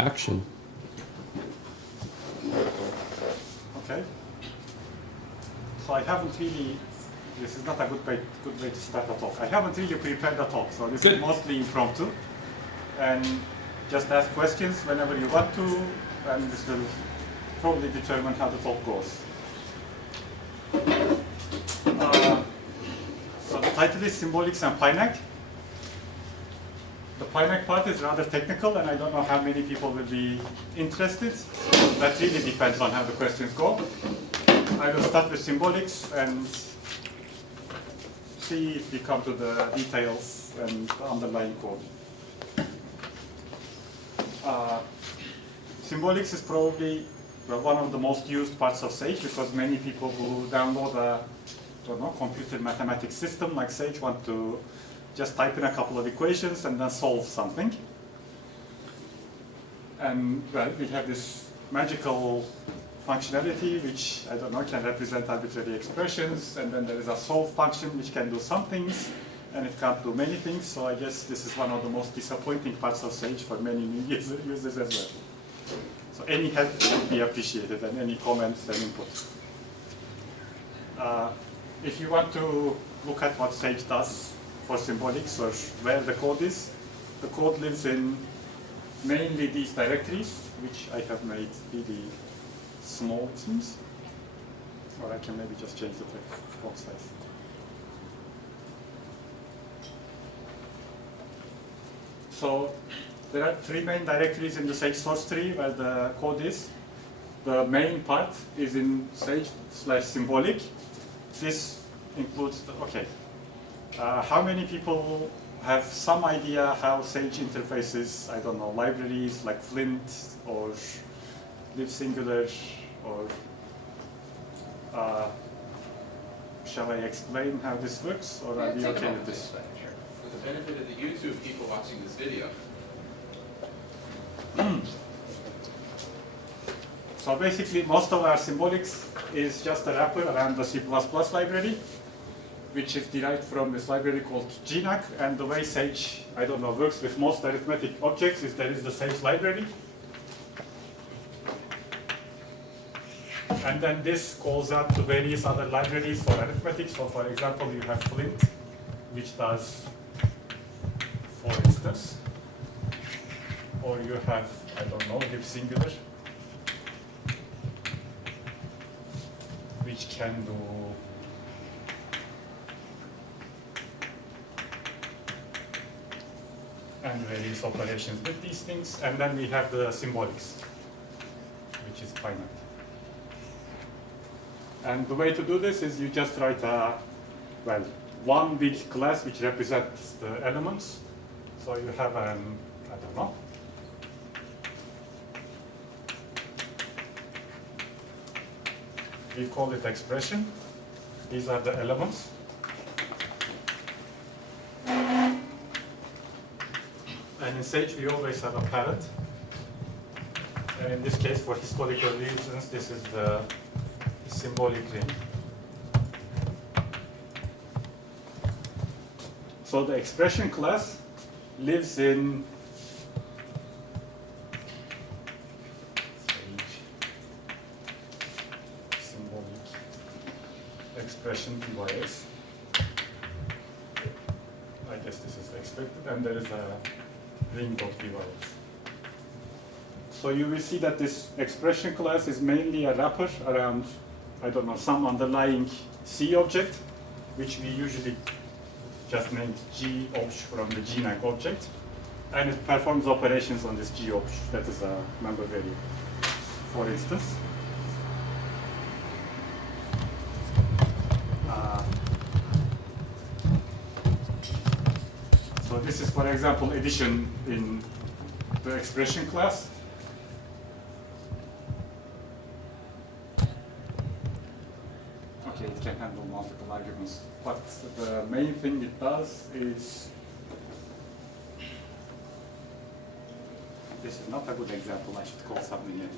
action. Okay. So I haven't really, this is not a good way to start a talk. I haven't really prepared a talk, so this is mostly impromptu. And just ask questions whenever you want to, and this will probably determine how the talk goes. So the title is Symbolics and Pinac. The Pinac part is rather technical, and I don't know how many people will be interested. That really depends on how the questions go. I will start with symbolics and see if we come to the details and the underlying code. Symbolics is probably one of the most used parts of Sage, because many people who download a computer mathematics system like Sage want to just type in a couple of equations and then solve something. And well, we have this magical functionality which, I don't know, can represent arbitrary expressions, and then there is a solve function which can do some things and it can't do many things. So I guess this is one of the most disappointing parts of Sage for many new users as well. So any help would be appreciated, and any comments and input. If you want to look at what Sage does for symbolics, or where the code is, the code lives in mainly these directories, which I have made really small, it seems. Or I can maybe just change the font size. So there are three main directories in the Sage source tree where the code is. The main part is in Sage/symbolic. This includes the, okay. How many people have some idea how Sage interfaces, I don't know, libraries like Flint or Live Singular, or shall I explain how this works, or are we okay with this? For the benefit of the YouTube people watching this video. So basically, most of our symbolics is just a wrapper around the C++ library, which is derived from this library called GNAC. And the way Sage, I don't know, works with most arithmetic objects is there is the Sage library. And then this calls out to various other libraries for arithmetic. So for example, you have Flint, which does, for instance, or you have, I don't know, Live Singular, which can do and various operations with these things. And then we have the symbolics, which is Pinac. And the way to do this is you just write a, well, one big class which represents the elements. So you have an, I don't know, we call it expression. These are the elements. And in Sage, we always have a parent. And in this case, for historical reasons, this is the symbolic ring. So the expression class lives in Sage symbolic expression device. I guess this is expected, and there is a ring.device. So you will see that this expression class is mainly a wrapper around, I don't know, some underlying C object, which we usually just named G obj from the GNAC object. And it performs operations on this G obj, that is a member variable, for instance. So this is, for example, addition in the expression class. Okay, it can handle multiple arguments, but the main thing it does is, this is not a good example, I should call something else.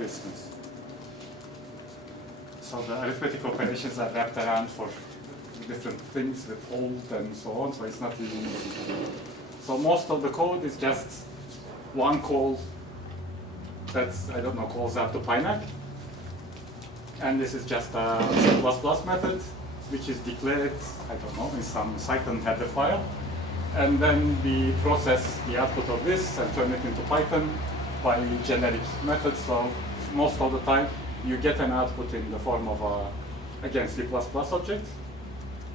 for instance. So the arithmetic operations are wrapped around for different things with hold and so on, so it's not really easy. So most of the code is just one call that's, I don't know, calls out to Pinac. And this is just a C++ method, which is declared, I don't know, in some Python header file. And then we process the output of this and turn it into Python by generic methods. So most of the time, you get an output in the form of a, again, C++ object.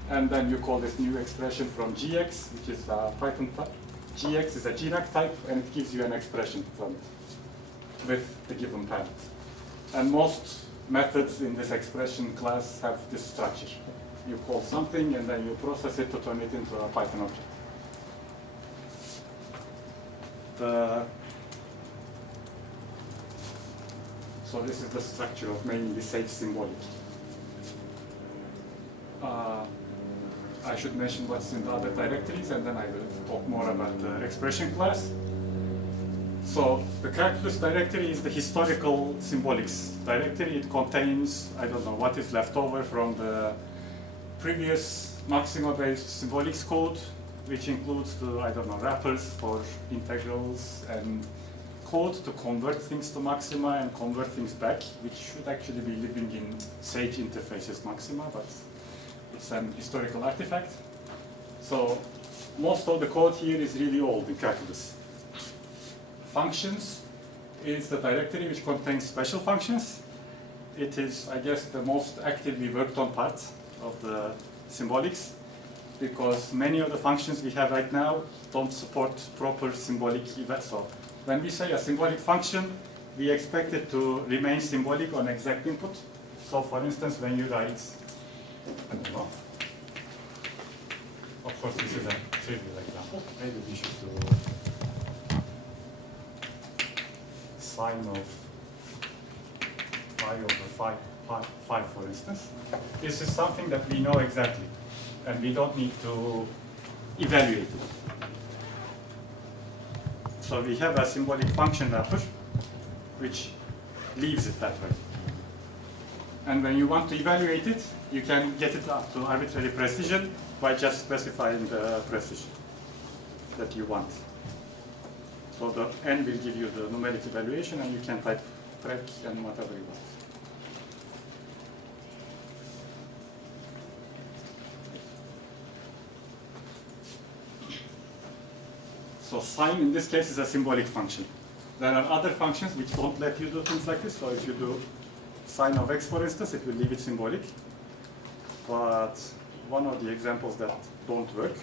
And then you call this new expression from GX, which is a Python type. GX is a GNAC type, and it gives you an expression from it with the given parent. And most methods in this expression class have this structure. You call something, and then you process it to turn it into a Python object. So this is the structure of mainly Sage symbolic. I should mention what's in the other directories, and then I will talk more about the expression class. So the calculus directory is the historical symbolics directory. It contains, I don't know, what is left over from the previous Maxima-based symbolics code, which includes the, I don't know, wrappers for integrals and code to convert things to Maxima and convert things back, which should actually be living in Sage interfaces Maxima, but it's an historical artifact. So most of the code here is really old in calculus. Functions is the directory which contains special functions. It is, I guess, the most actively worked on part of the symbolics, because many of the functions we have right now don't support proper symbolic events. So when we say a symbolic function, we expect it to remain symbolic on exact input. So for instance, when you write, I don't know, of course this is a trivial example. Maybe we should do sine of pi over 5, for instance. This is something that we know exactly, and we don't need to evaluate it. So we have a symbolic function wrapper, which leaves it that way. And when you want to evaluate it, you can get it up to arbitrary precision by just specifying the precision that you want. So the n will give you the numeric evaluation, and you can type prec and whatever you want. So sine in this case is a symbolic function. There are other functions which don't let you do things like this. So if you do sine of x, for instance, it will leave it symbolic. But one of the examples that don't work.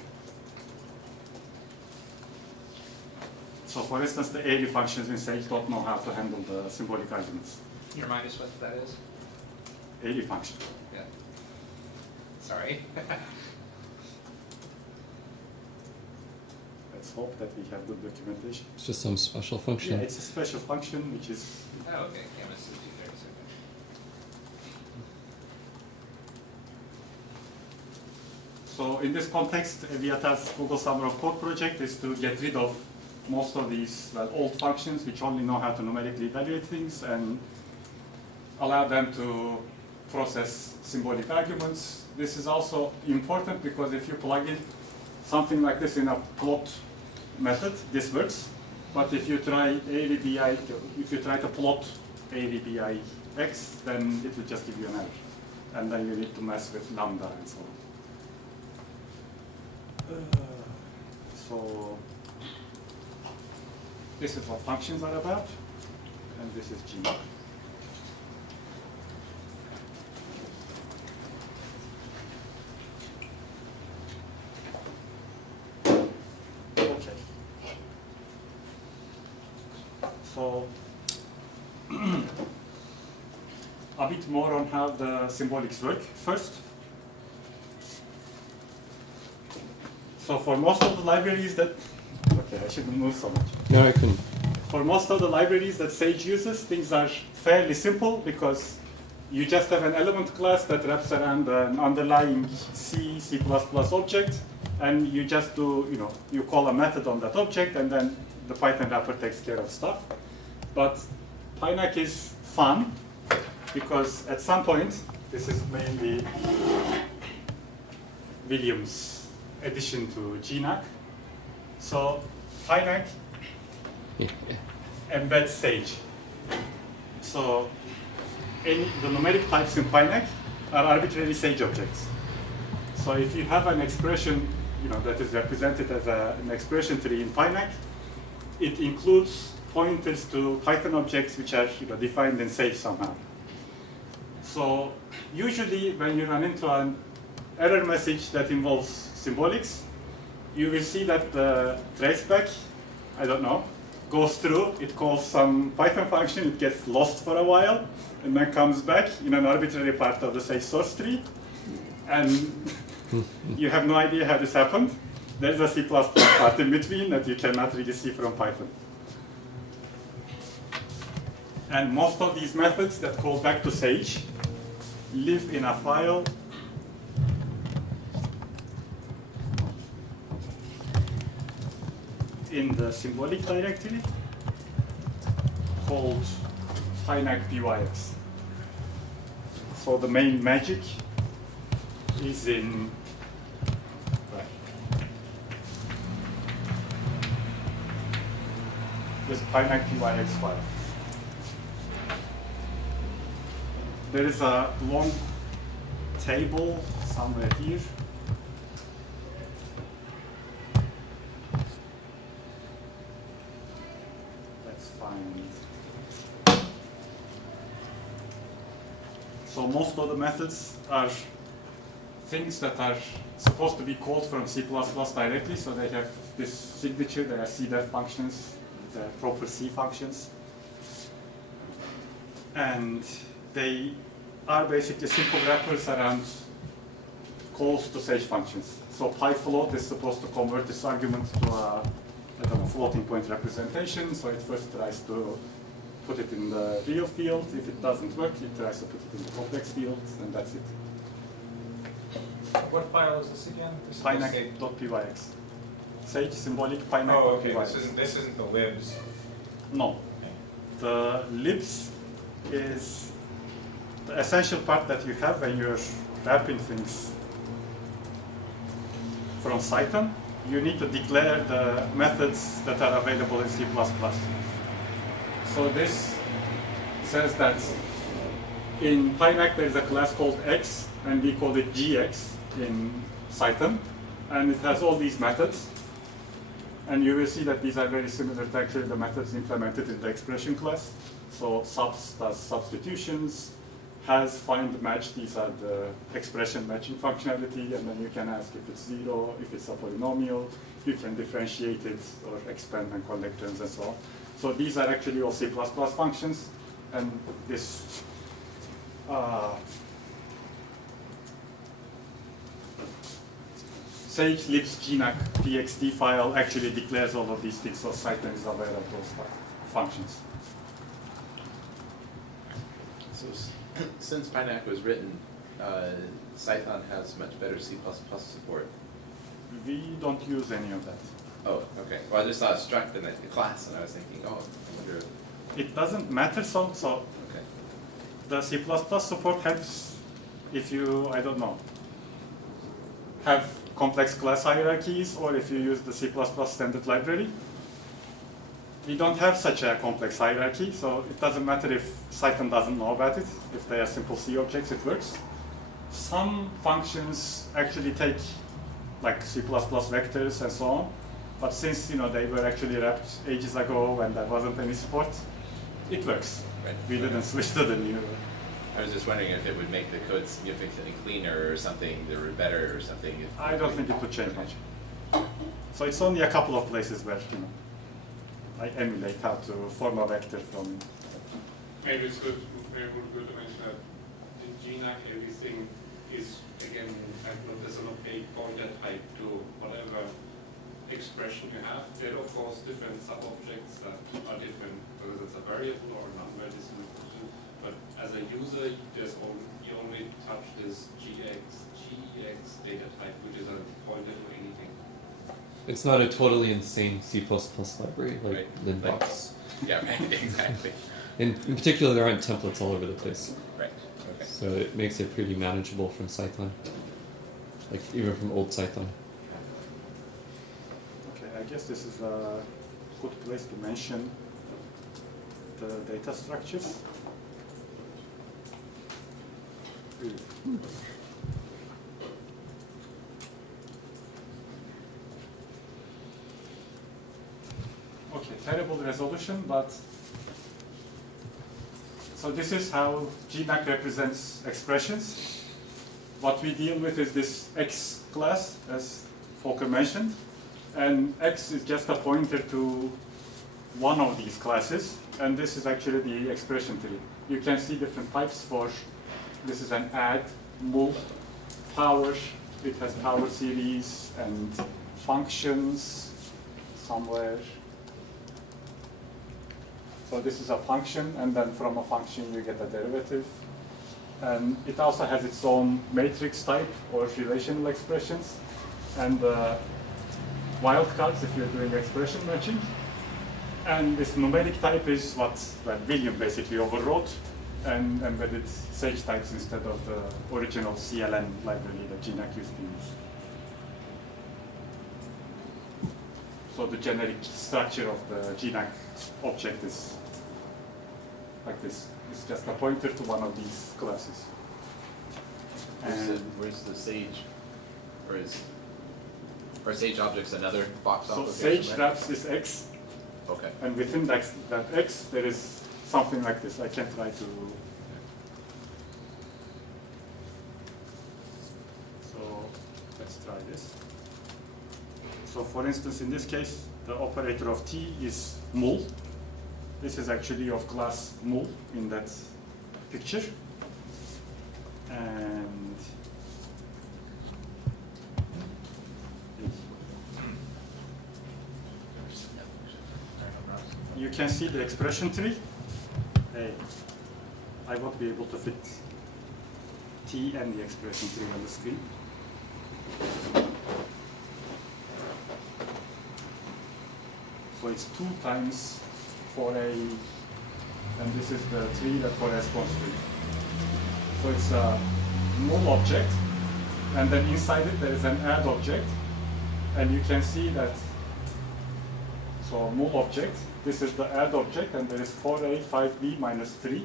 So for instance, the ALI functions in Sage don't know how to handle the symbolic arguments. Can you remind us what that is? ALI function. Yeah. Sorry. Let's hope that we have good documentation. It's just some special function. Yeah, it's a special function which is. Oh, okay. Canvas is very simple. So in this context, Viata's Google Summer of Code project is to get rid of most of these old functions which only know how to numerically evaluate things and allow them to process symbolic arguments. This is also important because if you plug in something like this in a plot method, this works. But if you try ALIBI, if you try to plot ALIBI x, then it will just give you an error. And then you need to mess with lambda and so on. So this is what functions are about, and this is Gmail. Okay. So a bit more on how the symbolics work first. So for most of the libraries that, okay, I shouldn't move so much. No, I couldn't. For most of the libraries that Sage uses, things are fairly simple because you just have an element class that wraps around an underlying C, C++ object, and you just do, you call a method on that object, and then the Python wrapper takes care of stuff. But Pinac is fun because at some point, this is mainly Williams' addition to GNAC. So Pinac embeds Sage. So the numeric types in Pinac are arbitrary Sage objects. So if you have an expression, that is represented as an expression tree in Pinac, it includes pointers to Python objects which are defined in Sage somehow. So usually when you run into an error message that involves symbolics, you will see that the traceback, goes through, it calls some Python function, it gets lost for a while, and then comes back in an arbitrary part of the Sage source tree, and you have no idea how this happened. There's a C++ part in between that you cannot really see from Python. And most of these methods that call back to Sage live in a file in the symbolic directory called Pinac byx. So the main magic is in this Pinac byx file. There is a long table somewhere here. Let's find. So most of the methods are things that are supposed to be called from C++ directly. So they have this signature. They are CDEF functions, the proper C functions, and they are basically simple wrappers around calls to Sage functions. So pyfloat is supposed to convert this argument to a floating point representation. So it first tries to put it in the real field. If it doesn't work, it tries to put it in the complex field, and that's it. What file is this again? Pinac.pyx. Sage symbolic Pinac.pyx. Oh, okay. This isn't the libs. No. The libs is the essential part that you have when you're wrapping things from Cython. You need to declare the methods that are available in C++. So this says that in Pinac there is a class called X, and we call it GX in Cython, and it has all these methods. And you will see that these are very similar to actually the methods implemented in the expression class. So subs does substitutions, has, find, match, these are the expression matching functionality, and then you can ask if it's 0, if it's a polynomial, you can differentiate it or expand and collect terms and so on. So these are actually all C++ functions, and this Sage libs GNAC txt file actually declares all of these things, so Cython is aware of those functions. So since Pinac was written, Cython has much better C++ support. We don't use any of that. Oh, okay. Well, I just saw struct in the class, and I was thinking, oh, I wonder. It doesn't matter, so Okay. the C++ support helps if you, have complex class hierarchies, or if you use the C++ standard library. We don't have such a complex hierarchy, so it doesn't matter if Cython doesn't know about it. If they are simple C objects, it works. Some functions actually take like C++ vectors and so on, but since they were actually wrapped ages ago and there wasn't any support, it works. Right. We didn't switch to the new. I was just wondering if it would make the code significantly cleaner or something, or better or something. I don't think it would change much. So it's only a couple of places where I emulate how to form a vector from. Maybe it's good to mention that in GNAC everything is again there's an opaque pointer type to whatever expression you have. There are of course different sub-objects that are different, whether it's a variable or a number. But as a user, you only touch this GEX data type, which is a pointer to anything. It's not a totally insane C++ library like Right. Linbox. Yeah, exactly. In particular, there aren't templates all over the place, Right, okay. so it makes it pretty manageable from Python, like even from old Python. Okay, I guess this is a good place to mention the data structures. Okay, terrible resolution, but so this is how GMAC represents expressions. What we deal with is this X class, as Volker mentioned, and X is just a pointer to one of these classes, and this is actually the expression tree. You can see different types for, this is an add, mul, power, it has power series, and functions somewhere. So this is a function, and then from a function you get a derivative. And it also has its own matrix type or relational expressions, and wildcards if you're doing expression matching. And this numeric type is what William basically overwrote and embedded Sage types instead of the original CLN library that GNAC used to use. So the generic structure of the GNAC object is like this. It's just a pointer to one of these classes. Where's the Sage? Or Sage objects another box So off? Sage wraps this X, Okay. and within that X there is something like this. I can try to. So let's try this. So for instance, in this case, the operator of T is mul. This is actually of class mul in that picture. And you can see the expression tree. Hey, I won't be able to fit T and the expression tree on the screen. So it's 2 times 4a, and this is the tree that corresponds to it. So it's a mul object, and then inside it there is an add object, and you can see that, so mul object, this is the add object, and there is 4a, 5b minus 3.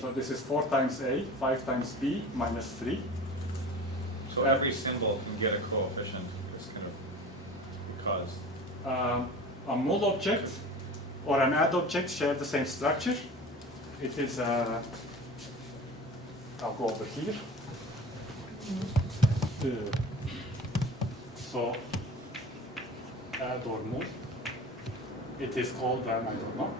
So this is 4 times a, 5 times b minus 3. So every symbol can get a coefficient, is kind of caused. A mul object or an add object share the same structure. It is I'll go over here. So add or mul. It is called, I don't know,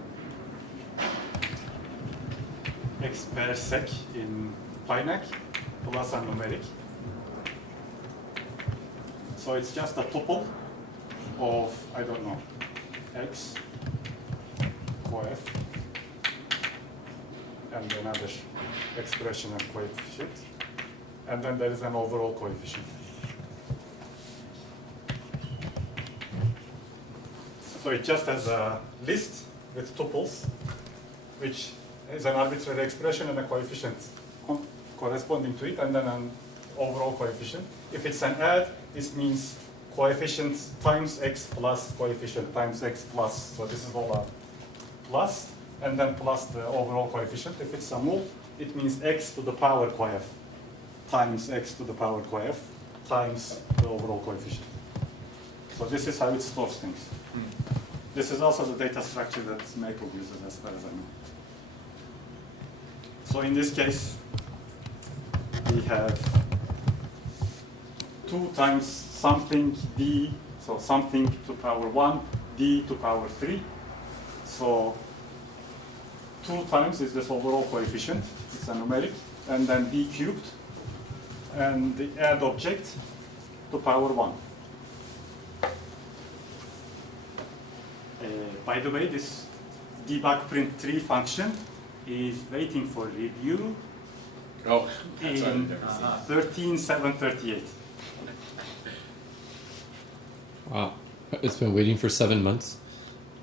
X per sec in Pynac plus a numeric. So it's just a tuple of, I don't know, X, coef, and another expression and coefficient. And then there is an overall coefficient. So it just has a list with tuples, which is an arbitrary expression and a coefficient corresponding to it, and then an overall coefficient. If it's an add, this means coefficient times x plus coefficient times x plus. So this is all a plus, and then plus the overall coefficient. If it's a mul, it means x to the power coef times x to the power coef times the overall coefficient. So this is how it stores things. This is also the data structure that Maple uses, as far as I know. So in this case, we have 2 times something d, so something to power 1, d to power 3. So 2 times is this overall coefficient, it's a numeric, and then d cubed, and the add object to power 1. By the way, this debug print 3 function is waiting for review Oh, that's in right. 13.738. Wow, it's been waiting for 7 months.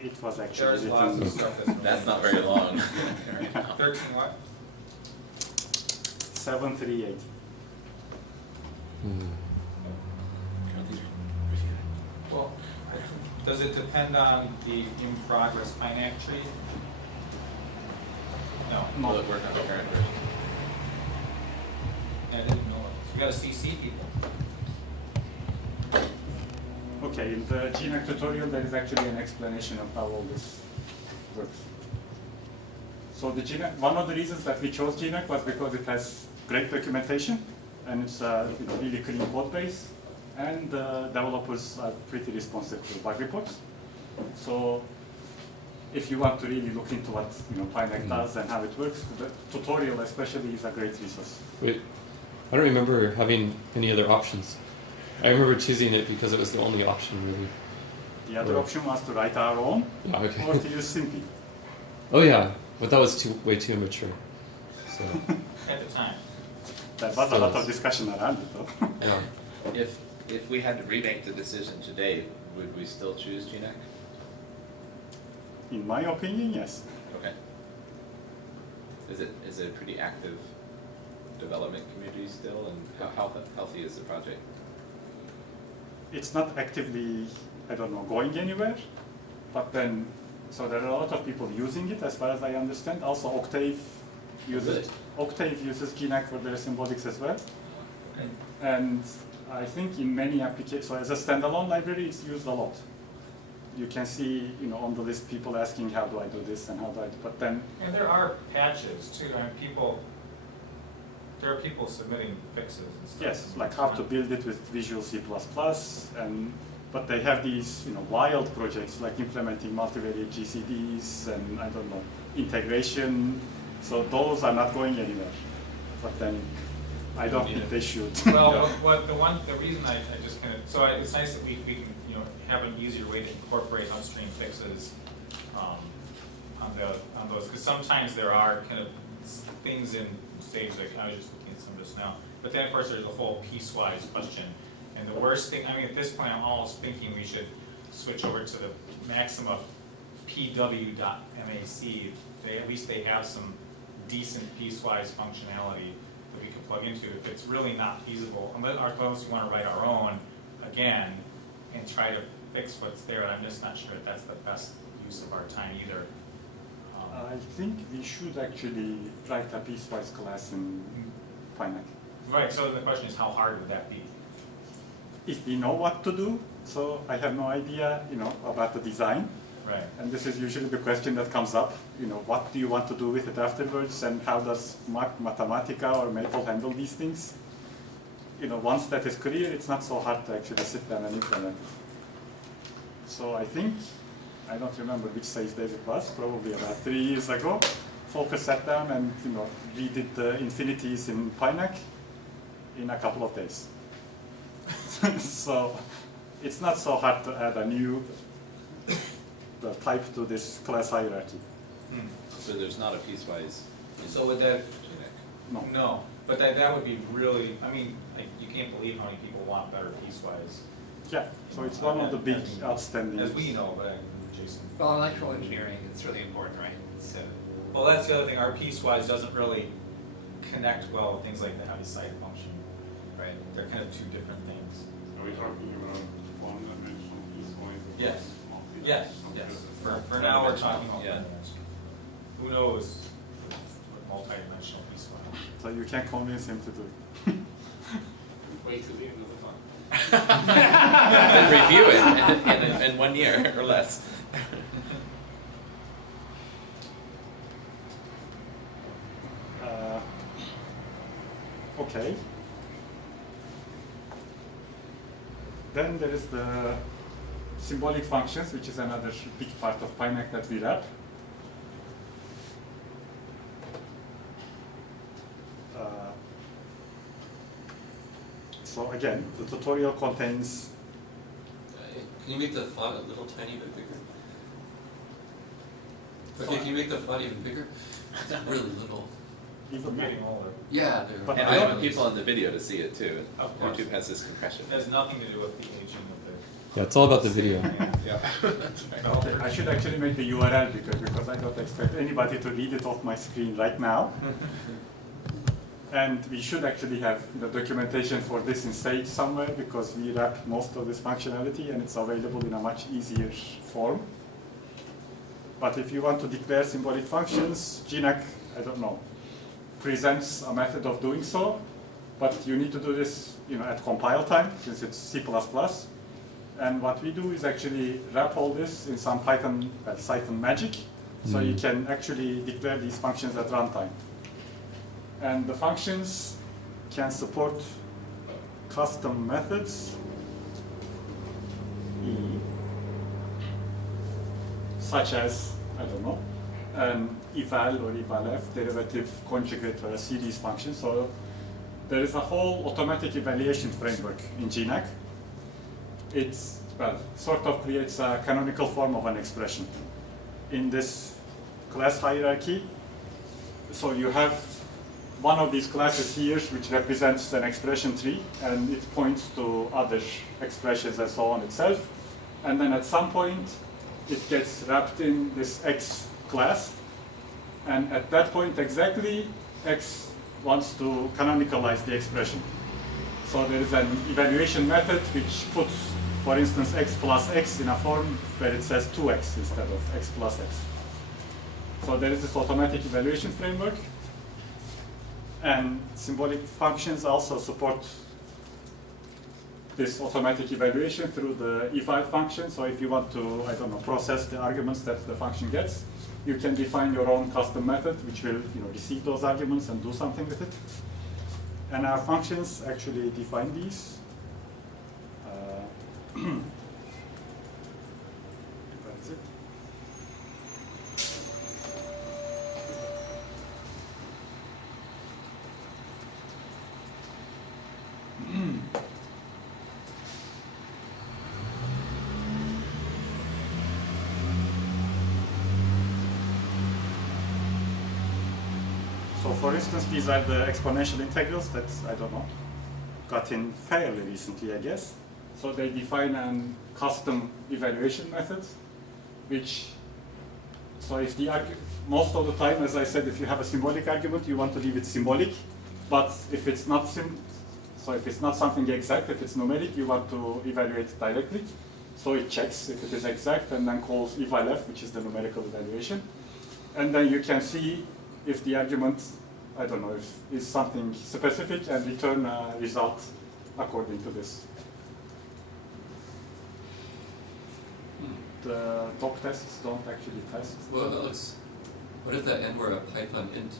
It was actually There's lots written of stuff That's not very long. 13 what? 738. Well, does it depend on the in progress Pine tree? No. Will it work on the current version? I didn't know it. We gotta CC people. Okay, in the GNAC tutorial there is actually an explanation of how all this works. So the GNAC, one of the reasons that we chose GNAC was because it has great documentation and it's a really clean code base, and the developers are pretty responsive to bug reports. So if you want to really look into what Pine does and how it works, the tutorial especially is a great resource. Wait, I don't remember having any other options. I remember choosing it because it was the only option, really. The other Right. option was to write our own Yeah, okay. or to use Simpy. Oh yeah, but that was way too immature. So At the time. There was a lot of discussion around it though. yeah. If we had to remake the decision today, would we still choose GNAC? In my opinion, yes. Okay. Is it a pretty active development community still, and how healthy is the project? It's not actively, going anywhere, but then, so there are a lot of people using it as far as I understand. Also Octave uses GNAC for their symbolics as well. And I think in many applications, so as a standalone library, it's used a lot. You can see, on the list people asking, how do I do this and how do I do, but then, And there are patches too, I mean, there are people submitting fixes and stuff. yes, like how to build it with Visual C++, but they have these, wild projects like implementing multivariate GCDs and integration. So those are not going anywhere. But then I don't think they should. Well, the reason I just kind of, so it's nice that we can, have an easier way to incorporate upstream fixes on those, because sometimes there are kind of things in stage, like I was just looking at some just now, but then of course there's a whole piecewise question. And the worst thing, I mean, at this point I'm almost thinking we should switch over to the Maxima pw.mac. At least they have some decent piecewise functionality that we can plug into. If it's really not feasible, unless we want to write our own again and try to fix what's there, I'm just not sure if that's the best use of our time either. I think we should actually write a piecewise class in Pine. Right, so the question is, how hard would that be? If we know what to do, so I have no idea, about the design. Right. And this is usually the question that comes up, what do you want to do with it afterwards, and how does Mathematica or Maple handle these things? Once that is clear, it's not so hard to actually sit down and implement it. So I think, I don't remember which safe days it was, probably about 3 years ago, Volker sat down and we did the infinities in Pine in a couple of days. So it's not so hard to add a new type to this class hierarchy. So there's not a piecewise. So would that, GNAC. no, but that would be really, I mean, like, you can't believe how many people want better piecewise. Yeah, so it's one of the big outstanding. As we know, but Jason. Well, electrical engineering, it's really important, right? So, Well, that's the other thing, our piecewise doesn't really connect well with things like the heavy side function, right? They're kind of two different things. Are we talking about one-dimensional piecewise? Yes. Multi-dimensional? Yes, yes. For now, we're talking about Yeah. who knows what multi-dimensional piecewise. So you can convince him to do it. Wait till the end of the talk. Then review it in 1 year or less. Okay. Then there is the symbolic functions, which is another big part of Pine that we wrap. So again, the tutorial contains. Can you make the font a little tiny bit bigger? Okay, can you make the font even bigger? It's really little. Even We're getting older. Yeah, But And I I want want people on the video to see it too. Of course. YouTube has this compression. It has nothing to do with the aging of the Yeah, it's all about the video. Yeah, that's right. Okay, I should actually make the URL because I don't expect anybody to read it off my screen right now. And we should actually have documentation for this in Sage somewhere because we wrap most of this functionality and it's available in a much easier form. But if you want to declare symbolic functions, GNAC, I don't know, presents a method of doing so, but you need to do this at compile time since it's C++. And what we do is actually wrap all this in some Python magic, so you can actually declare these functions at runtime. And the functions can support custom methods, such as, I don't know, an eval or evalf, derivative conjugate or a series function. So there is a whole automatic evaluation framework in GNAC. It's, sort of creates a canonical form of an expression in this class hierarchy. So you have one of these classes here which represents an expression tree and it points to other expressions and so on itself. And then at some point it gets wrapped in this X class. And at that point exactly, X wants to canonicalize the expression. So there is an evaluation method which puts, for instance, X plus X in a form where it says 2X instead of X plus X. So there is this automatic evaluation framework. And symbolic functions also support this automatic evaluation through the eval function. So if you want to, I don't know, process the arguments that the function gets, you can define your own custom method which will receive those arguments and do something with it. And our functions actually define these. That's it. So for instance, these are the exponential integrals that, I don't know, got in fairly recently, I guess. So they define a custom evaluation method, which, so if the most of the time, as I said, if you have a symbolic argument, you want to leave it symbolic. But if it's not if it's not something exact, if it's numeric, you want to evaluate it directly. So it checks if it is exact and then calls evalf, which is the numerical evaluation. And then you can see if the argument, I don't know, is something specific and return a result according to this. The doc tests don't actually test. Well, Alex, what if that n were a Python int?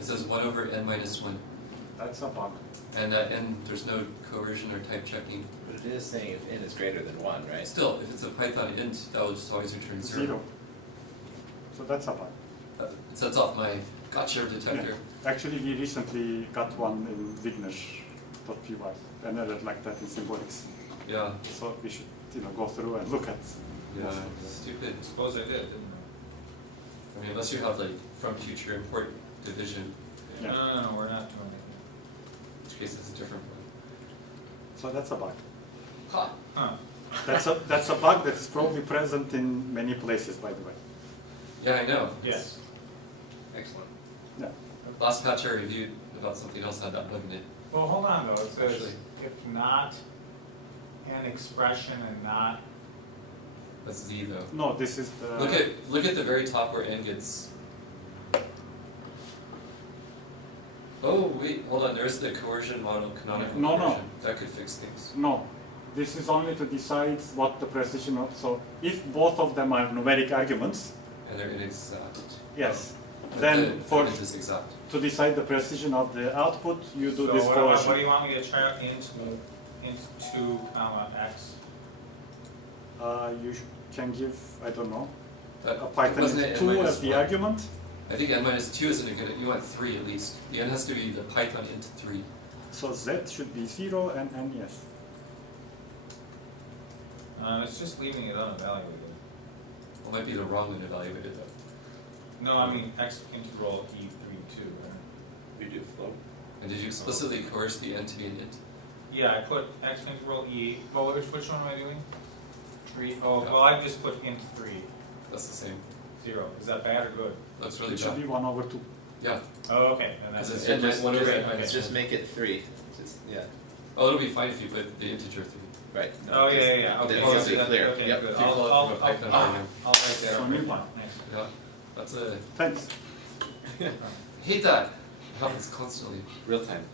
It says 1 over n minus 1. That's a bug. And that n, there's no coercion or type checking. But it is saying if n is greater than 1, right? Still, if it's a Python int, that will just always return 0. So that's a bug. It sets off my gotcha detector. Yeah. Actually, we recently got one in Wigner.py, an error like that in symbolics. Yeah. So we should go through and look at. Yeah, stupid. I suppose I did, didn't I mean, unless you have like from future import division, I? Yeah. No, we're not doing in which case it's a different one. So that's a bug. Ha! it. Huh. That's a bug that is probably present in many places, by the way. Yeah, I know. Yes. Excellent. Yeah. Last patch I reviewed about something else had that bug in it. Well, hold on though, it says Actually. if not an expression and not, That's Z though. No, this is the. Look at the very top where n gets. Oh wait, hold on. There's the coercion model, canonical No, no. coercion. That could fix things. No, this is only to decide what the precision of. So if both of them are numeric arguments, And they're inexact. yes, But then the for int is exact. to decide the precision of the output, you do so this what coercion. do you want me to try out int 2 comma x? You can give, I don't know, That, a Python wasn't it n 2 minus as the 1? argument. I think n minus 2 isn't a good. You want 3 at least. The n has to be the Python int 3. So z should be 0 and n yes. It's just leaving it unevaluated. Well, might be the wrong one evaluated though. No, I mean x integral e3 2, right? We do float. And did you explicitly coerce the n to be an int? Yeah, I put X integral E, well, which one am I doing? 3, oh, well, I just put int 3, That's the same. 0, is that bad or good? Looks really It should be bad. 1/2. Yeah. Oh, okay, and that's. Because it. it's just, one over eight okay. minus just one. make it 3, just, yeah, Oh, it'll be fine if you put the integer 3. right. Oh, yeah, just- yeah, yeah, okay. Then Oh, it'll so be that- clear, okay, yep. good. If you I'll- pull it I'll- from a I'll- Python I'll program. write that So up. new Good one. Thanks. Yeah. That's a. Thanks. Hate that. It happens constantly. Real time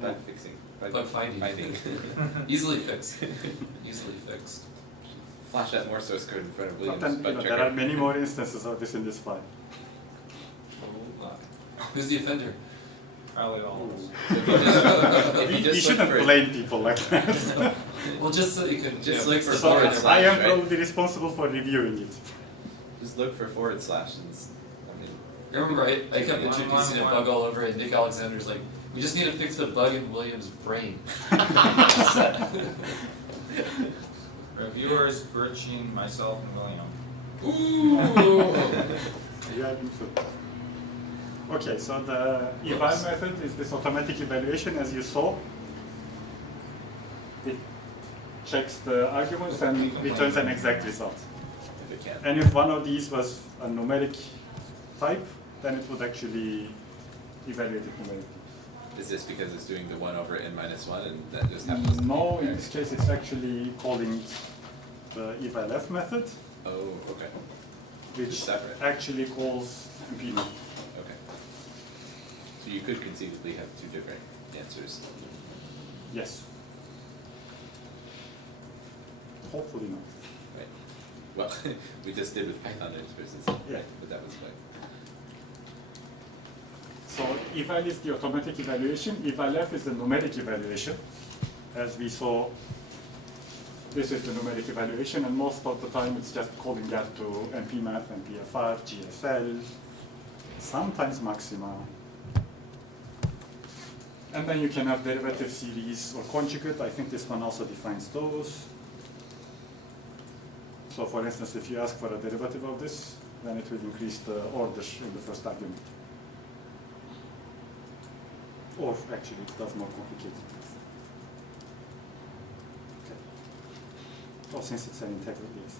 bug fixing. Bug finding. Easily fixed. Easily fixed. Flash that more source code in front of But Williams' then, you bug know, checker. there are many more instances of this in this file. Who's the offender? Probably all of us. If you You just look shouldn't for, blame people like that. Well, just so you can Just yeah, look fix for the So bug forward in there. I am right? probably responsible for reviewing it. just look for / and I mean, I remember I kept One, introducing a one, bug all over, and Nick Alexander's like, we just need to fix the bug in William's brain. Reviewers, Burcin, myself, and William. Ooh. Yeah, me too. Okay, so the eval method is this automatic evaluation, as you saw. It checks the arguments and returns an exact result. if it can. And if one of these was a numeric type, then it would actually evaluate it numerically. Is this because it's doing the 1/n-1 and that just happens to be No, in there? this case it's actually calling the evalf method, Oh, okay, which It's separate. actually calls impediment. okay. So you could conceivably have 2 different answers. Yes. Hopefully not. Right. Well, we just did with Python versus, Yeah. but that was fine. So eval is the automatic evaluation, evalf is the numeric evaluation. As we saw, this is the numeric evaluation, and most of the time it's just calling that to npmath, npfr, GSL, sometimes maxima. And then you can have derivative series or conjugate. I think this one also defines those. So for instance, if you ask for a derivative of this, then it will increase the order in the first argument. Or actually, it does more complicated things. Okay. Oh, since it's an integral, yes.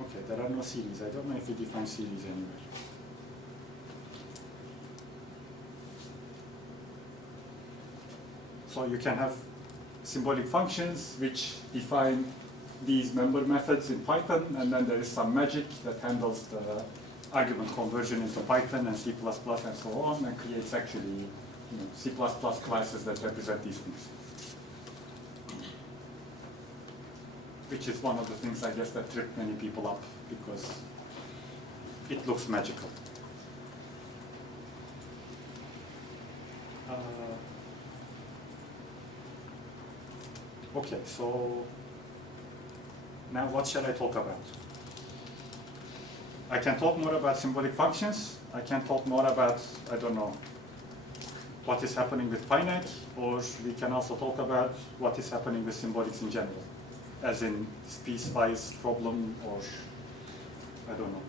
Okay, there are no series. I don't know if we define series anywhere. So you can have symbolic functions which define these member methods in Python, and then there is some magic that handles the argument conversion into Python and C++ and so on, and creates actually C++ classes that represent these things. Which is one of the things, I guess, that tripped many people up, because it looks magical. Okay, so now what shall I talk about? I can talk more about symbolic functions. I can talk more about, I don't know, what is happening with finite, or we can also talk about what is happening with symbolics in general, as in this piecewise problem, or I don't know,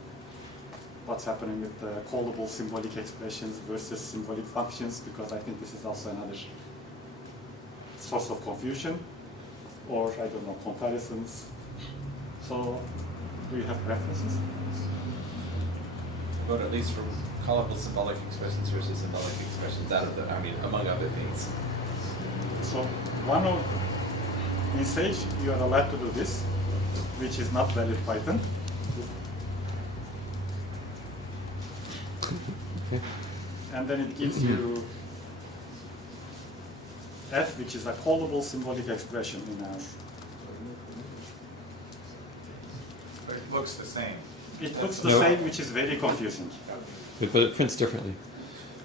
what's happening with the callable symbolic expressions versus symbolic functions, because I think this is also another source of confusion, or I don't know, comparisons. So, do you have preferences? But at least from callable symbolic expressions versus symbolic expressions out of the, I mean, among other things. So, one of, in Sage, you are allowed to do this, which is not valid Python. And then it gives you F, which is a callable symbolic expression in our. But it looks the same. It looks the No. same, which is very confusing. But it prints differently.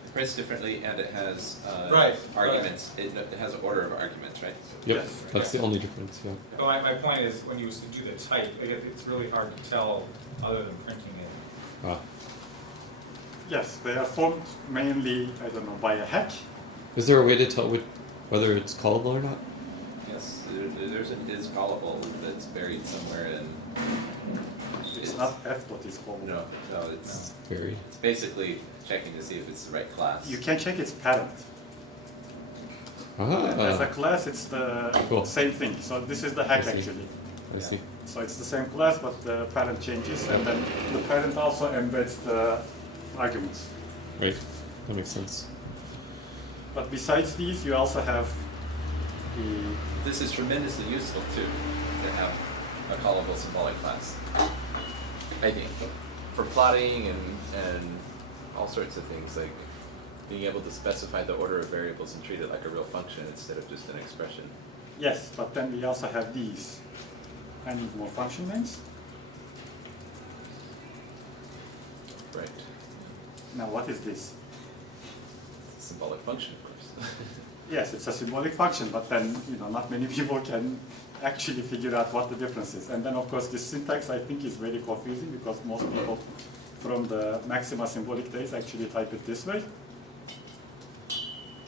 It prints differently and it has Right, arguments. It has an order of arguments, right? Yep, Yes. that's the only difference, yeah. So my point is, when you do the type, it's really hard to tell other than printing it. Ah. Yes, they are formed mainly, I don't know, by a hack. Is there a way to tell whether it's callable or not? Yes, there's it is callable. It's buried somewhere in. It's not f dot is called. No, it's Very. basically checking to see if it's the right class. You can check its parent. As a class, it's the Cool. same thing. So this is the hack I see. actually. I see. So it's the same class, but the parent changes, and then the parent also embeds the arguments. Right. That makes sense. But besides these, you also have the This is tremendously useful too, to have a callable symbolic class. I think for plotting and all sorts of things, like being able to specify the order of variables and treat it like a real function instead of just an expression. yes, but then we also have these. I need more function names. Right. Now, what is this? Symbolic function, of course. Yes, it's a symbolic function, but then not many people can actually figure out what the difference is. And then, of course, this syntax I think is very confusing because most people from the Maxima symbolic days actually type it this way.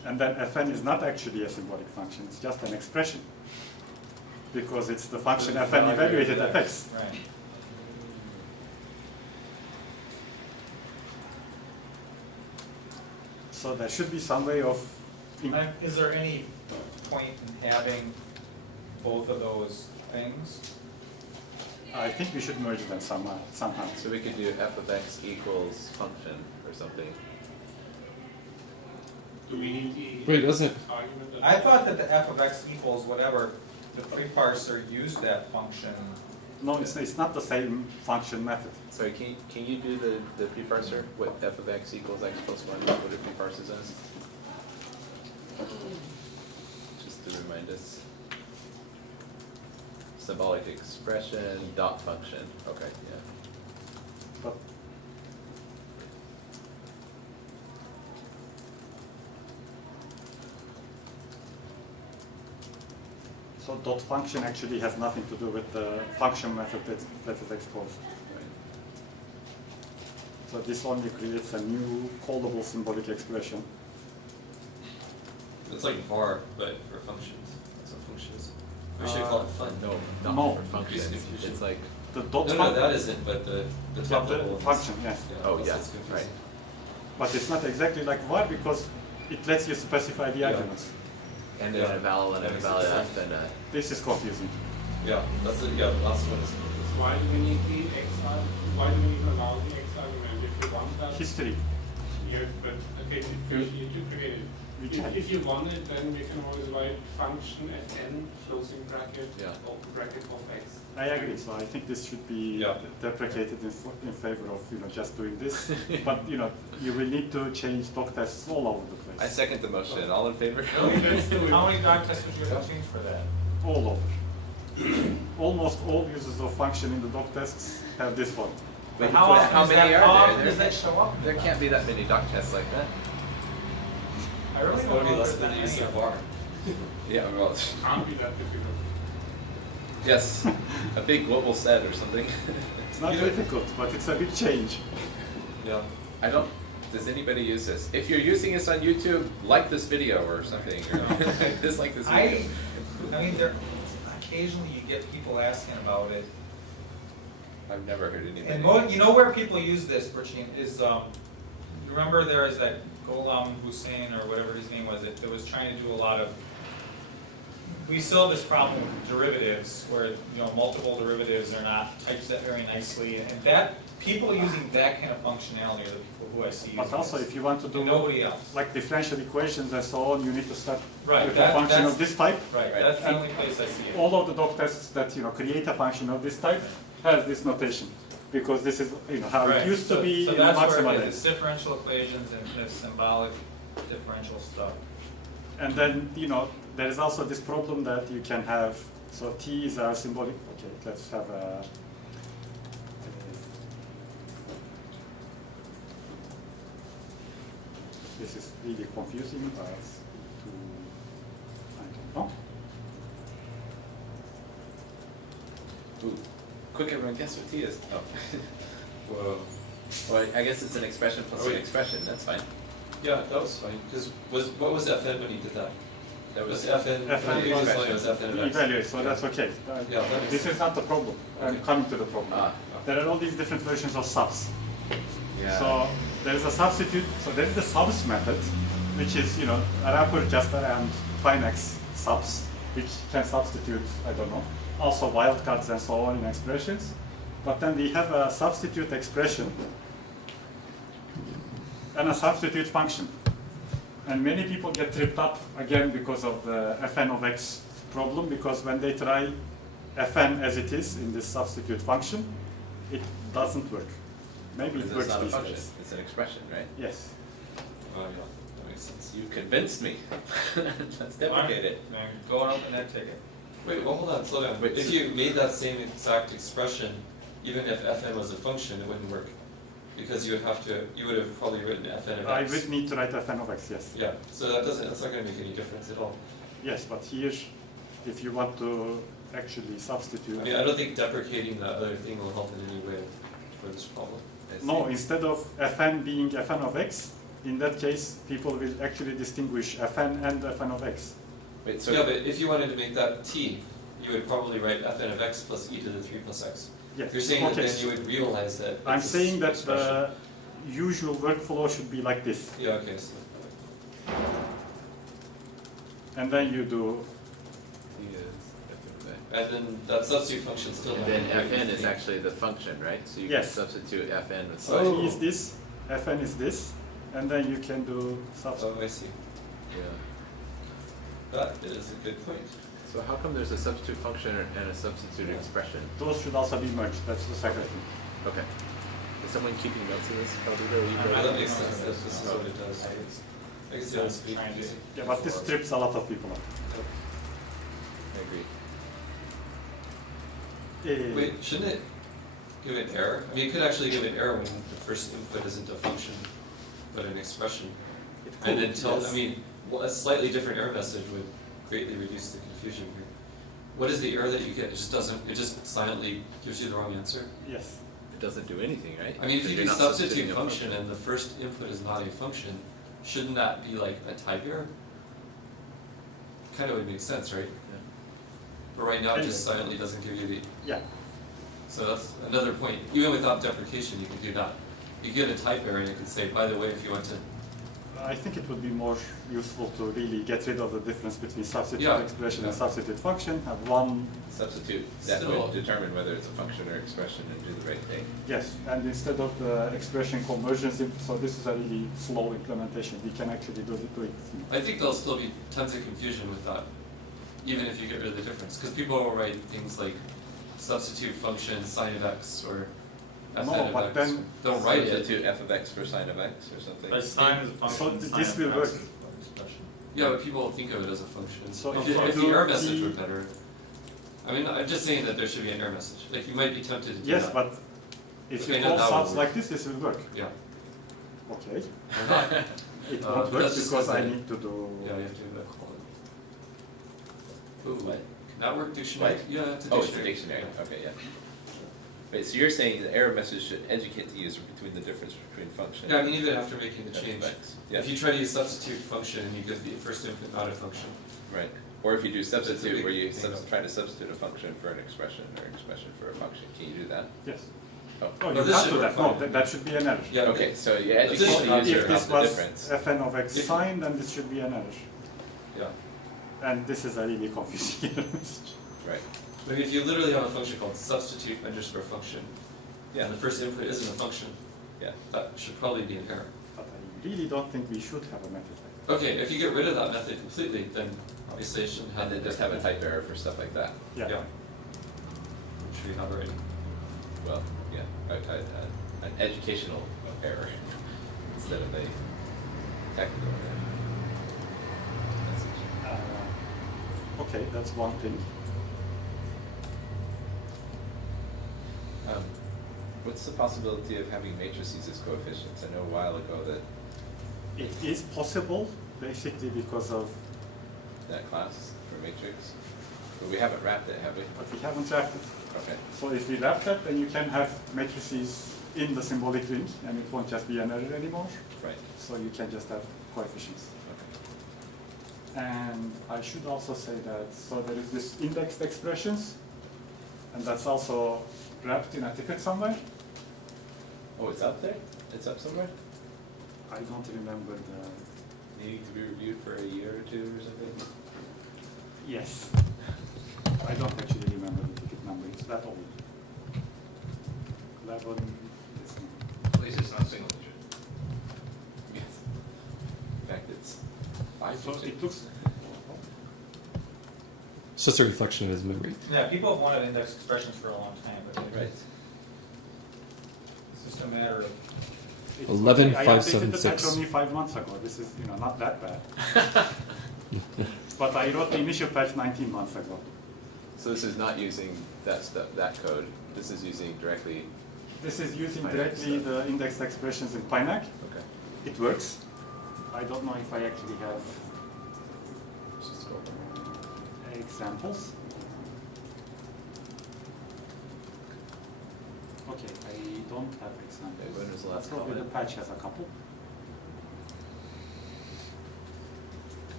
And then fn is not actually a symbolic function; it's just an expression because it's the function But it's fn evaluated evaluated at at x. Right. So there should be some way of. Is there any point in having both of those things? I think we should merge them somehow. So we could do f of x equals function or something. Do we need the Wait, doesn't it? argument that? I thought that the f of x equals whatever, the preparser used that function. No, it's not the same function method. Sorry, can you do the preparser? What f of x equals x plus 1, what it preparses as? Just to remind us. Symbolic expression, dot function. Okay, yeah. But so dot function actually has nothing to do with the function method that is exposed. Right. So this only creates a new callable symbolic expression. It's like var, but for functions. That's what functions. We should call it fun. No, not No. for functions. Confusion. It's like, The dot No, function, that isn't, but the but technical the ones. function, yes. oh that's yeah, what's confusing. right. But it's not exactly like var because it lets you specify the Yeah. arguments. And then a vowel and That a makes vowel sense. f and a. This is confusing. Yeah, that's the last one is. Why do we need the x argument? Why do we need to allow the x argument if you want that? History. Yeah, but okay, you duplicate it. We can. If you want it, then we can always write function fn closing bracket Yeah. open bracket of x. I agree. So I think this should be Yeah. deprecated in favor of just doing this. But you will need to change doc tests all over the place. I second the motion. All in favor? Let's do it. How many doc tests would you have to change for that? All over. Almost all users of function in the doc tests have this one. Wait, How often how is many that- are how there? often does that show up? There can't be that many doc tests like that. I really It's don't already know less if than there's the use any of of var. Yeah, well, Can't be that difficult. yes, a big global set or something. It's not You don't- difficult, but it's a big change. Yeah. I don't, does anybody use this? If you're using this on YouTube, like this video or something, or dislike this video. I mean, occasionally you get people asking about it. I've never heard anybody. And you know where people use this, Burcin, is, remember there is that Ghulam Hussein or whatever his name was, that was trying to do a lot of, we still have this problem with derivatives where, multiple derivatives are not typeset very nicely, and that, people using that kind of functionality are the people who I see using But also, this. if you want to do And nobody else. like differential equations and so on, you need to start Right, with a function that's- of this type. Right, Right. that's the only place I see it. All of the doc tests that create a function of this type has this notation because this is how Right, it used to be so in that's Maxima where it days. is, it's differential equations and it's symbolic differential stuff. And then there is also this problem that you can have. So T is a symbolic. Okay, let's have a. This is really confusing, but I don't know. Ooh, quick, everyone, guess what T is? Oh. Whoa. Well, I guess it's an expression plus Oh, an wait. expression, that's fine. Yeah, that was fine. Because what was Fn when you did that? That Was was, Fn, Fn it was was- like it was Fn of x. Evaluate, so that's okay. Yeah, that makes This sense. is not the problem. I'm Okay. coming to the problem. ah, Okay. there are all these different versions of subs. Yeah. So there is a substitute. So there is the subs method, which is a wrapper just around Finex subs, which can substitute, I don't know, also wildcards and so on in expressions. But then we have a substitute expression and a substitute function. And many people get tripped up again because of the fn of x problem, because when they try fn as it is in this substitute function, it doesn't work. Maybe it Because works it's not a these function, days. it's an expression, right? Yes. Oh yeah, that makes sense. You convinced me. Let's deprecate it. Man, go on open that ticket. Wait, well hold on, slow down. Wait, If so- you made that same exact expression, even if fn was a function, it wouldn't work. Because you would have probably written fn of I x. would need to write fn of x, yes. Yeah, so that's not gonna make any difference at all. Yes, but here, if you want to actually substitute. I mean, I don't think deprecating that other thing will help in any way for this problem. I see. No, instead of fn being fn of x, in that case, people will actually distinguish fn and fn of x. Wait, so Yeah, but if you wanted to make that t, you would probably write fn of x plus e to the 3 plus x. Yes. You're saying that Okay. then you would realize that I'm it's a saying that expression. the usual workflow should be like this. Yeah, okay, so, And then you do, and then that substitute function still. And then fn is actually the function, right? So you Yes. can substitute fn with so Oh. E is this, fn is this, and then you can do substitute. Oh, I see. Yeah. That is a good point. So how come there's a substitute function and a substitute expression? Those should also be merged, that's the second thing. Okay. Is someone keeping notes of this? Probably. That makes sense, that this is what it does. I guess it's Trying to- Yeah, but this trips a lot of people up. I agree. Wait, shouldn't it give an error? I mean, it could actually give an error when the first input isn't a function, but an expression. And then tell, yes. I mean, well, a slightly different error message would greatly reduce the confusion here. What is the error that you get? It just doesn't, it just silently gives you the wrong answer? Yes. It doesn't do anything, right? I mean, if Because you you're do not substitute substituting a function and the first input is not a function, shouldn't that be like a type error? Kind of would make sense, right? Yeah. But right now, it just Anyway. silently doesn't give you the, Yeah. so that's another point. Even without deprecation, you can do that. You get a type error and it can say, by the way, if you want to, I think it would be more useful to really get rid of the difference between substitute Yeah. expression and Yeah. substitute function, have one, Substitute, that Still- would determine whether it's a function or expression and do the right thing. yes, and instead of the expression conversions, so this is a really slow implementation, we can actually do it. I think there'll still be tons of confusion with that, even if you get rid of the difference. Because people will write things like substitute function sine of x or fn No, of but x. then- Don't write it. Substitute f of x for sine of x or something. But sine is a function. So sine this of will x work. is an expression. Yeah, but people think of it as a function. So if, if you if the do error message the- were better. I mean, I'm just saying that there should be an error message. Like, you might be tempted to do Yes, that. but if Okay, you no, call that subs will like this will work. Yeah. Okay, Or not. it Uh, won't work that's just because I because need to do. Yeah, you have to do that. Ooh, What? can that work dictionary? What? Yeah, it's a Oh, dictionary. it's a dictionary, Yeah. okay, yeah. Wait, so you're saying the error message should educate the user between the difference between function Yeah, I mean, even after making the and change. x. Yeah, If you try to use substitute function and you give the first input not a function, right. Or if you do substitute big where you thing. try to substitute a function for an expression or an expression for a function, can you do that? Yes. Oh, Oh, No, you this can't should do work that, no, fine. that should be an error. yeah. okay, so you This educate should the not user If be- this of the was difference. fn of x If- sine, then this should be an error. Yeah. And this is a really confusing error message. Right, Maybe if you literally have a function called substitute underscore function, yeah, and the first input isn't a function, yeah. that should probably be an error. But I really don't think we should have a method like Okay, if you get rid of that method completely, then obviously it shouldn't have. And then just have a type error for stuff like that. that. Yeah. Which we have already. Well, yeah, an educational error instead of a technical error. Message. Okay, that's one thing. What's the possibility of having matrices as coefficients? I know a while ago that It is possible, basically because of, that class for matrix, but we haven't wrapped it, have we? but we haven't wrapped it. Okay, So if we wrap that, then you can have matrices in the symbolic ring, and it won't just be an error anymore. right, So you can just have coefficients. okay. And I should also say that, so there is this indexed expressions, and that's also wrapped in a ticket somewhere. Oh, it's up there? It's up somewhere? I don't remember the. Needing to be reviewed for a year or two or something? Yes. I don't actually remember the ticket number. It's that old. 11. At least it's not single digit. Yes. In fact, it's 5 So it looks. It's just a reflection of his memory. Yeah, people have wanted index expressions for a long time, but Right. it's just a matter of, It's 11,576. I updated the patch only 5 months ago. This is, not that bad. But I wrote the initial patch 19 months ago. So this is not using that stuff, that code. This is using directly. This is using Pinac directly stuff. the indexed expressions in Pinac. Okay. It works. I don't know if I actually have Let's just scroll down. examples. Okay, I don't have examples. Okay, when was the last Probably the comment? patch has a couple.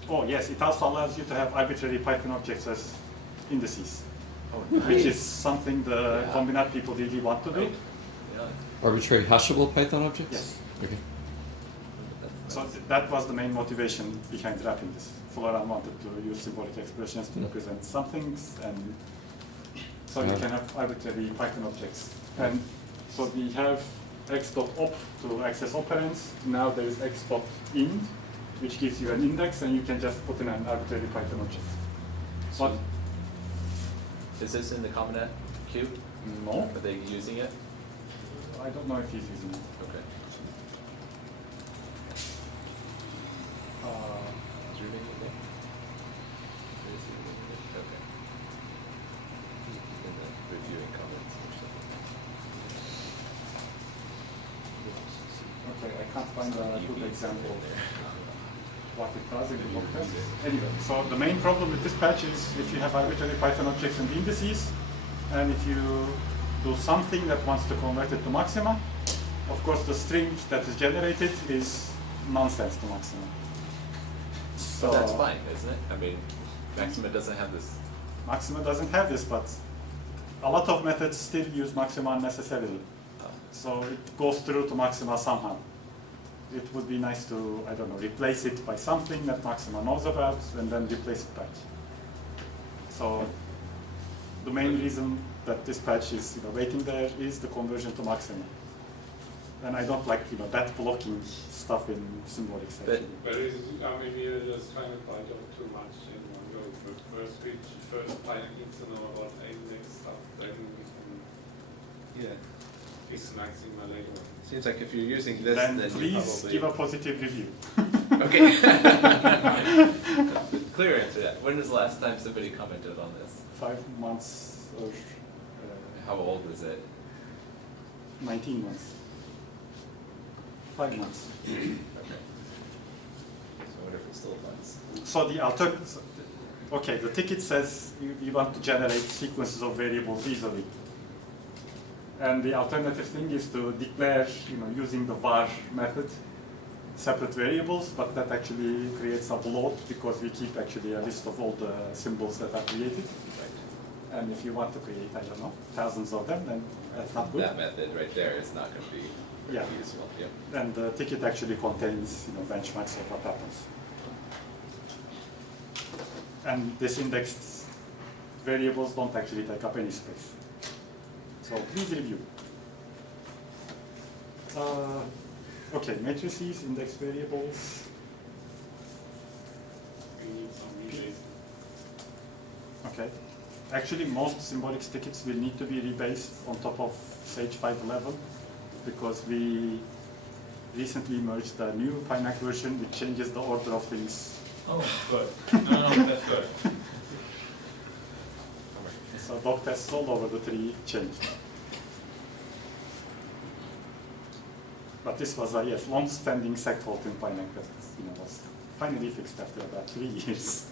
Oh yes, it also allows you to have arbitrary Python objects as indices, Oh, which is nice. something the Yeah. Combinat people really want to do. Right. Yeah. Arbitrary hashable Python objects? Yes. Okay. That's So nice. that was the main motivation behind wrapping this. Floran wanted to use symbolic expressions to Yeah. represent some things, and so you Yeah. can have arbitrary Python objects. And so we have x.op to access operands. Now there is x.int, which gives you an index, and you can just put in an arbitrary Python object. So- But Is this in the Combinat queue? no, Are they using it? I don't know if he's using it. Okay. Is your name in there? Or is it in there? Okay. In the reviewing comments or something. Okay, I can't find a You good need example something of there. what it does in the block test. Anyway, so the main problem with this patch is if you have arbitrary Python objects and indices, and if you do something that wants to convert it to maxima, of course the string that is generated is nonsense to maxima. So But that's fine, isn't it? I mean, Maxima doesn't have this. Maxima doesn't have this, but a lot of methods still use maxima unnecessarily. So it goes through to maxima somehow. It would be nice to, I don't know, replace it by something that maxima knows about, and then replace it back. So the main reason that this patch is waiting there is the conversion to maxima. And I don't like that blocking stuff in symbolic But section. But you're just trying to bite off too much in one go. First Python needs to know about index stuff, then we can fix maxima later. seems like if you're using this, Then then you please probably. give a positive review. Okay. Clear answer to that. When was the last time somebody commented on this? 5 months or How old is it? 19 months. 5 months. Okay. So I wonder if it still applies. So the alternative, okay, the ticket says you want to generate sequences of variables easily. And the alternative thing is to declare, using the var method, separate variables, but that actually creates a bloat because we keep actually a list of all the symbols that are created. Right. And if you want to create, I don't know, thousands of them, then that's not good. That method right there is not going to be Yeah. useful. Yep. And the ticket actually contains benchmarks of what happens. And this indexed variables don't actually take up any space. So please review. Okay, matrices, index variables. We need some rebase. Okay. Actually, most symbolic tickets will need to be rebased on top of Sage 5.11 because we recently merged a new Pinac version which changes the order of things. oh, good. No, that's good. So doc tests all over the tree changed. But this was a long-standing seg fault in Pinac that was finally fixed after about 3 years.